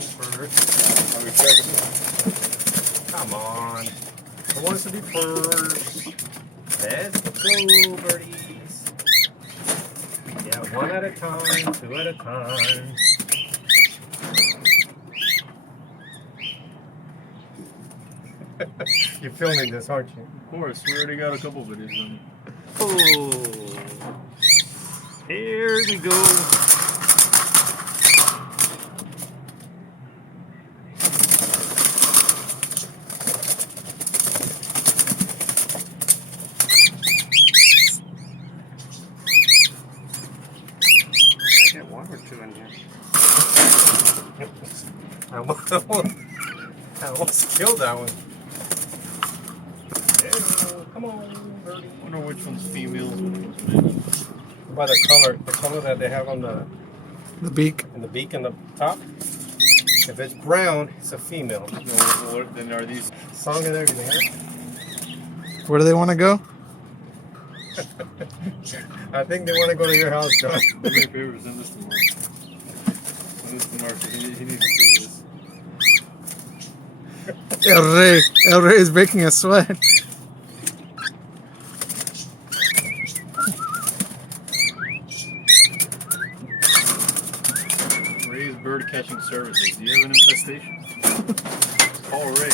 first. Are we checking? Come on. Who wants to be first? Let's go, birdies. Yeah, one at a time, two at a time. You're filming this, aren't you? Of course, we already got a couple videos on it. Oh, here we go. I got one or two in here. I almost killed that one. Yeah, come on, birdie. I wonder which one's female and which one's male. By the color that they have on the beak. and the beak and the top. If it's brown, it's a female. Then are these Song and everything, huh? Where do they want to go? I think they want to go to your house, John. do me a favor, send this to Mark. Send this to Mark. He needs to see this. El Rey is breaking a sweat. Ray's bird catching services. Do you have an infestation? Call Ray.